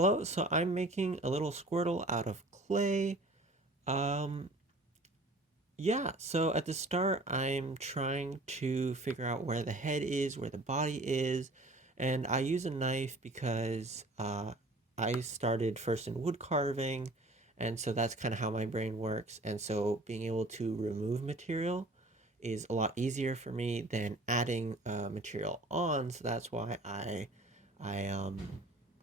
Hello, so I'm making a little squirtle out of clay. Um, yeah, so at the start, I'm trying to figure out where the head is, where the body is, and I use a knife because I started first in wood carving, and so that's kind of how my brain works. And so being able to remove material is a lot easier for me than adding material on. So that's why I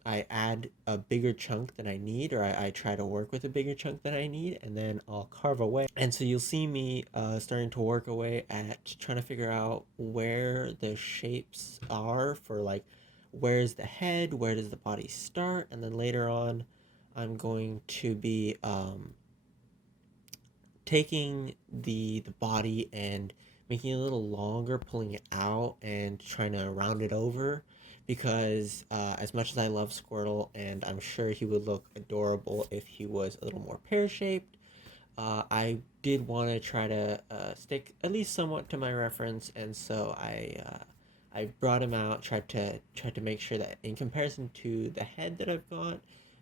I add a bigger chunk than I need, or I try to work with a bigger chunk than I need, and then I'll carve away. And so you'll see me starting to work away at trying to figure out where the shapes are for like where's the head, where does the body start, and then later on, I'm going to be taking the body and making it a little longer, pulling it out and trying to round it over. Because as much as I love Squirtle, and I'm sure he would look adorable if he was a little more pear shaped, I did want to try to stick at least somewhat to my reference, and so I brought him out, tried to make sure that in comparison to the head that I've got,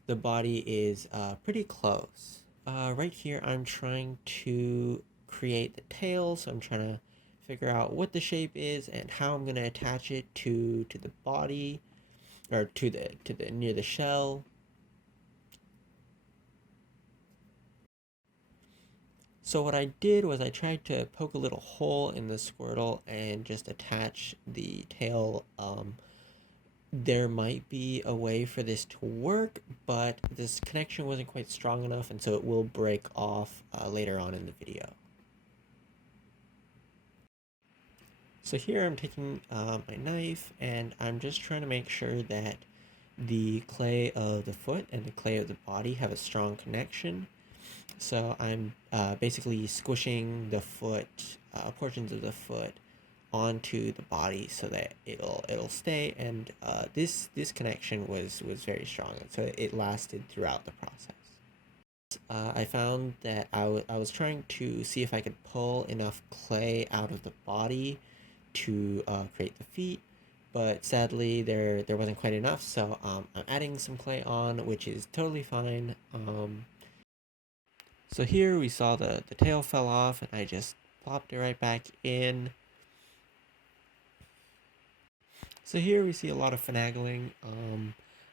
the body is pretty close. Right here, I'm trying to create the tail, so I'm trying to figure out what the shape is and how I'm gonna attach it to the body or to the near the shell. So what I did was I tried to poke a little hole in the Squirtle and just attach the tail. There might be a way for this to work, but this connection wasn't quite strong enough, and so it will break off later on in the video. So here I'm taking my knife and I'm just trying to make sure that the clay of the foot and the clay of the body have a strong connection. So I'm basically squishing the foot, portions of the foot, onto the body so that it'll stay. And this connection was very strong, so it lasted throughout the process. I found that I was trying to see if I could pull enough clay out of the body to create the feet, but sadly there wasn't quite enough. So I'm adding some clay on, which is totally fine. So here we saw the tail fell off and I just plopped it right back in. So here we see a lot of finagling.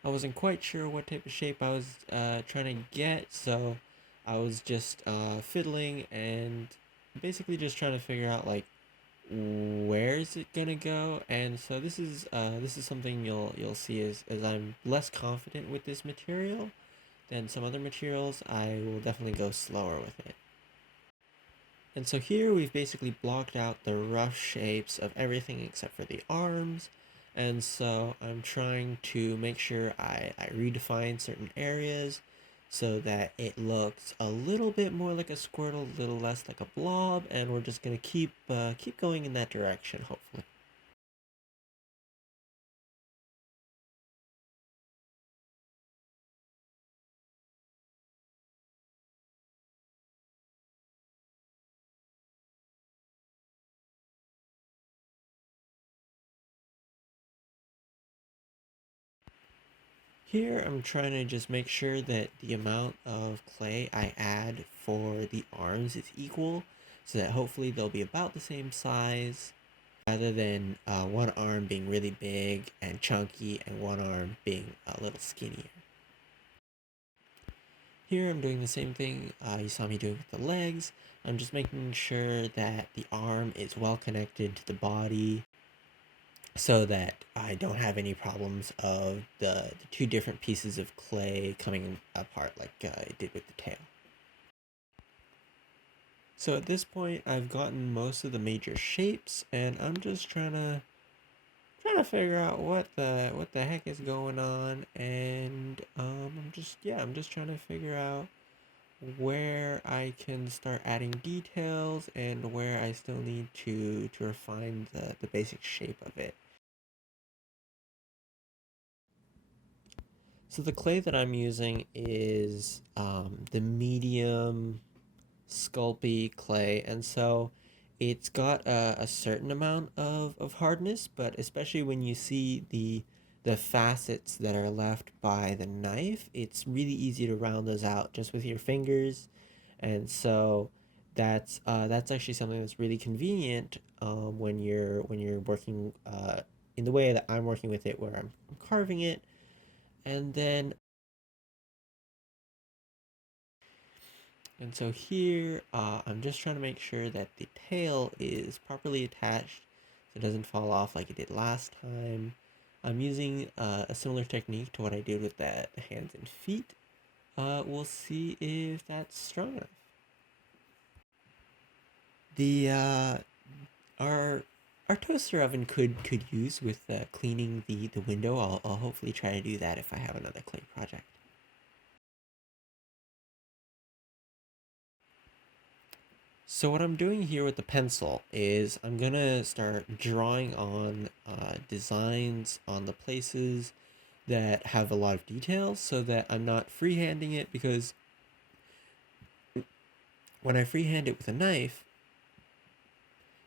I wasn't quite sure what type of shape I was trying to get, so I was just fiddling and basically just trying to figure out like where is it gonna go. And so this is something you'll see as I'm less confident with this material than some other materials. I will definitely go slower with it. And so here we've basically blocked out the rough shapes of everything except for the arms. And so I'm trying to make sure I redefine certain areas so that it looks a little bit more like a squirtle, a little less like a blob, and we're just gonna keep going in that direction, hopefully. Here I'm trying to just make sure that the amount of clay I add for the arms is equal so that hopefully they'll be about the same size rather than one arm being really big and chunky and one arm being a little skinnier. Here I'm doing the same thing you saw me doing with the legs. I'm just making sure that the arm is well connected to the body so that I don't have any problems of the two different pieces of clay coming apart like I did with the tail. So at this point I've gotten most of the major shapes and I'm just trying to figure out what the heck is going on. And I'm just trying to figure out where I can start adding details and where I still need to refine the basic shape of it. So the clay that I'm using is the medium sculpey clay, and so it's got a certain amount of hardness, but especially when you see the facets that are left by the knife, it's really easy to round those out just with your fingers. And so that's actually something that's really convenient when you're working in the way that I'm working with it, where I'm carving it, and then and so here I'm just trying to make sure that the tail is properly attached so it doesn't fall off like it did last time. I'm using a similar technique to what I did with the hands and feet. We'll see if that's strong enough. The our our toaster oven could use with cleaning the window. I'll hopefully try to do that if I have another clay project. So what I'm doing here with the pencil is I'm gonna start drawing on designs on the places that have a lot of details so that I'm not freehanding it, because when I freehand it with a knife,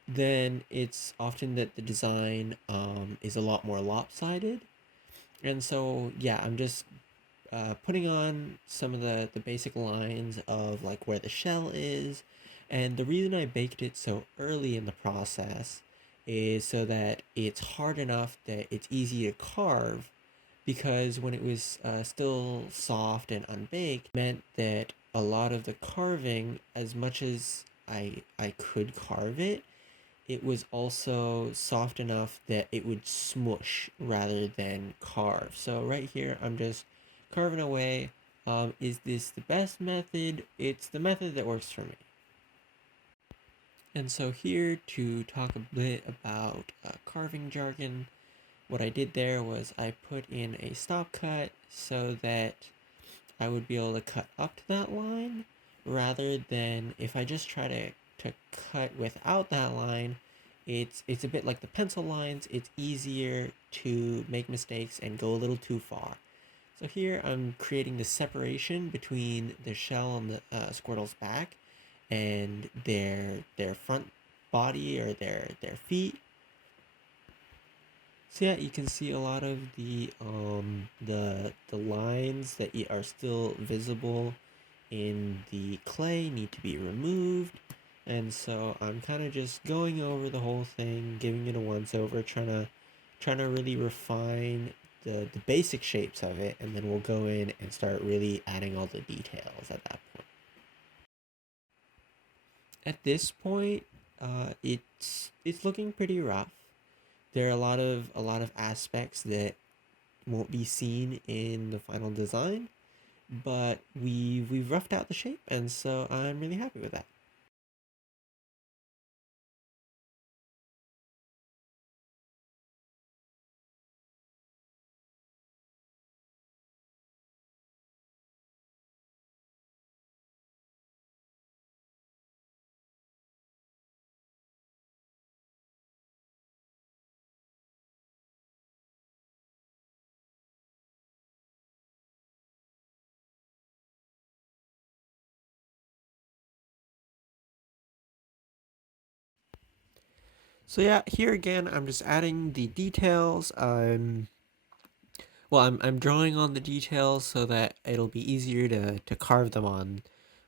then it's often that the design is a lot more lopsided. And so, yeah, I'm just putting on some of the basic lines of like where the shell is. And the reason I baked it so early in the process is so that it's hard enough that it's easy to carve, because when it was still soft and unbaked meant that a lot of the carving, as much as I could carve it, it was also soft enough that it would smush rather than carve. So right here, I'm just carving away. Is this the best method? It's the method that works for me. And so here to talk a bit about carving jargon, what I did there was I put in a stop cut so that I would be able to cut up to that line, rather than if I just try to cut without that line, it's a bit like the pencil lines. It's easier to make mistakes and go a little too far. So here I'm creating the separation between the shell and the squirtle's back and their front body, or their feet. So yeah, you can see a lot of the lines that are still visible in the clay need to be removed. And so I'm kind of just going over the whole thing, giving it a once over, trying to really refine the basic shapes of it, and then we'll go in and start really adding all the details at that point. At this point, it's looking pretty rough. There are a lot of aspects that won't be seen in the final design, but we've roughed out the shape, and so I'm really happy with that. So yeah, here again, I'm just adding the details. I'm drawing on the details so that it'll be easier to carve them on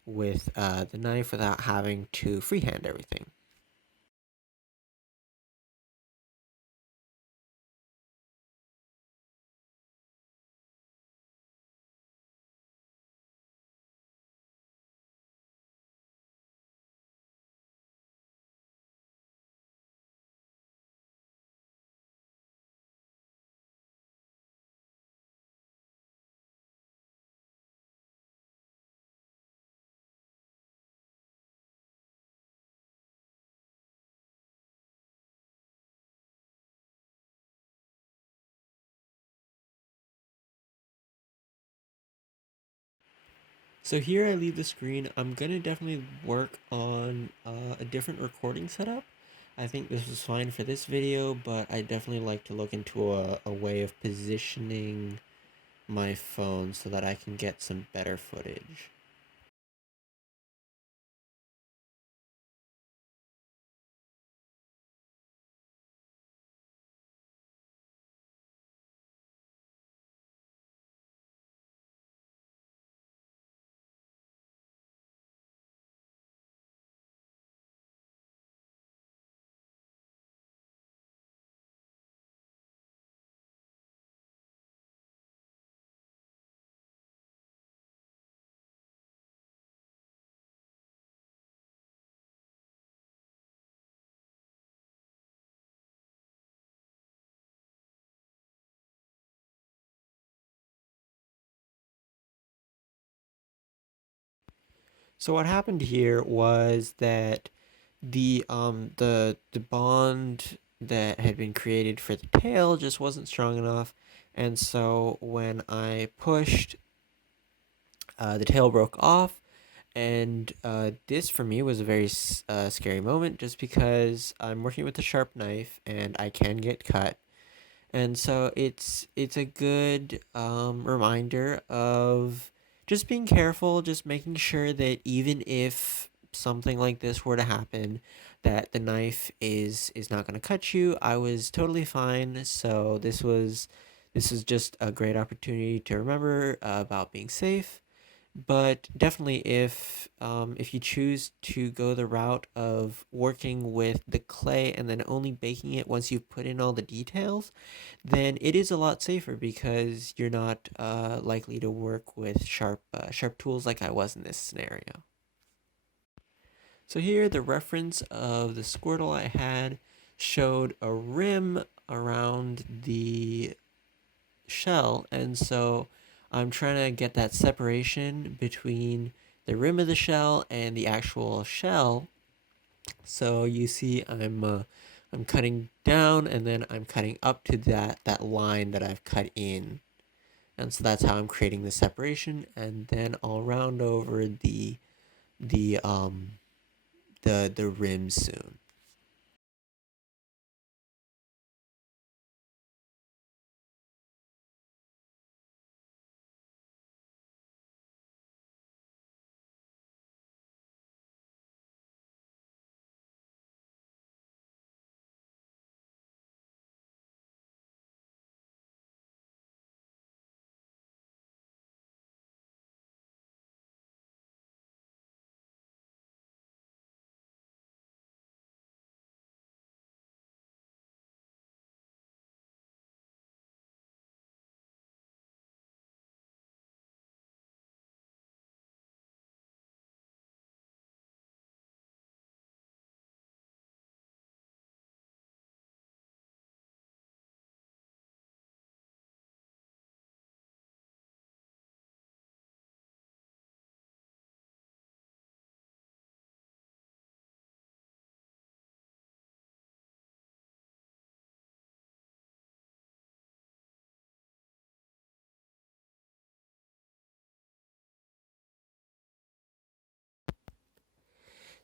with the knife without having to freehand everything. So here I leave the screen. I'm gonna definitely work on a different recording setup. I think this was fine for this video, but I definitely like to look into a way of positioning my phone so that I can get some better footage. So what happened here was that the bond that had been created for the tail just wasn't strong enough, and so when I pushed, the tail broke off, and this for me was a very scary moment, just because I'm working with a sharp knife and I can get cut, and so it's a good reminder of just being careful, just making sure that even if something like this were to happen, that the knife is not going to cut you. I was totally fine, so this was just a great opportunity to remember about being safe. But definitely, if you choose to go the route of working with the clay and then only baking it once you've put in all the details, then it is a lot safer, because you're not likely to work with sharp tools like I was in this scenario. So here, the reference of the squirtle I had showed a rim around the shell, and so I'm trying to get that separation between the rim of the shell and the actual shell. So you see, I'm cutting down, and then I'm cutting up to that line that I've cut in, and so that's how I'm creating the separation. And then I'll round over the um the rim soon.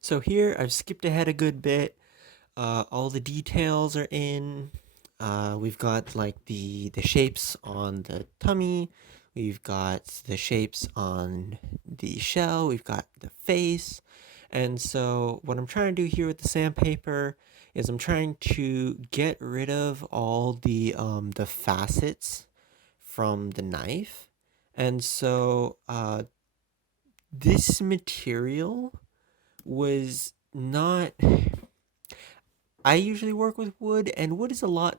So here I've skipped ahead a good bit. All the details are in. We've got like the shapes on the tummy. We've got the shapes on the shell. We've got the face. And so what I'm trying to do here with the sandpaper is I'm trying to get rid of all the facets from the knife. And so this material was not. I usually work with wood, and wood is a lot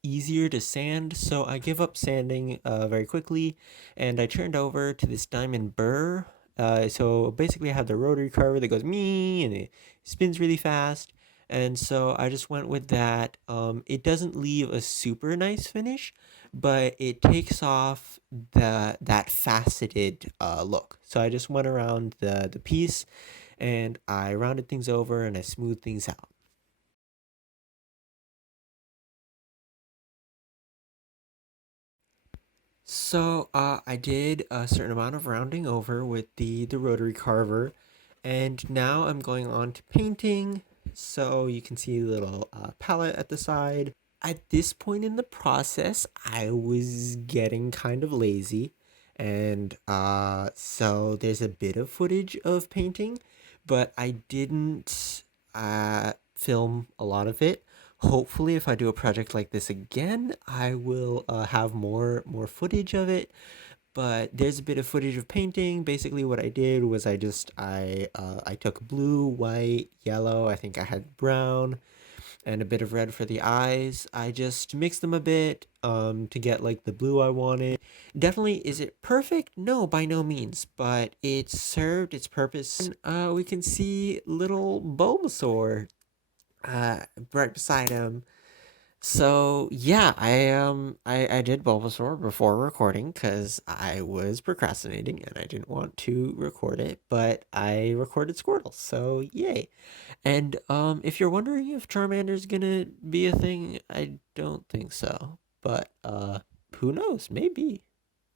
easier to sand, so I give up sanding very quickly, and I turned over to this diamond burr. So basically, I have the rotary carver that goes me, and it spins really fast, and so I just went with that. It doesn't leave a super nice finish, but it takes off that faceted look. So I just went around the piece, and I rounded things over, and I smoothed things out. So I did a certain amount of rounding over with the rotary carver, and now I'm going on to painting. So you can see a little palette at the side. At this point in the process, I was getting kind of lazy, and so there's a bit of footage of painting, but I didn't film a lot of it. Hopefully, if I do a project like this again, I will have more footage of it. But there's a bit of footage of painting. Basically, what I did was I took blue, white, yellow. I think I had brown and a bit of red for the eyes. I just mixed them a bit to get like the blue I wanted. Definitely, is it perfect? No, by no means, but it served its purpose. And we can see little Bulbasaur right beside him. So yeah, I did Bulbasaur before recording because I was procrastinating and I didn't want to record it, but I recorded Squirtle, so yay. And if you're wondering if Charmander's gonna be a thing, I don't think so. But who knows? Maybe.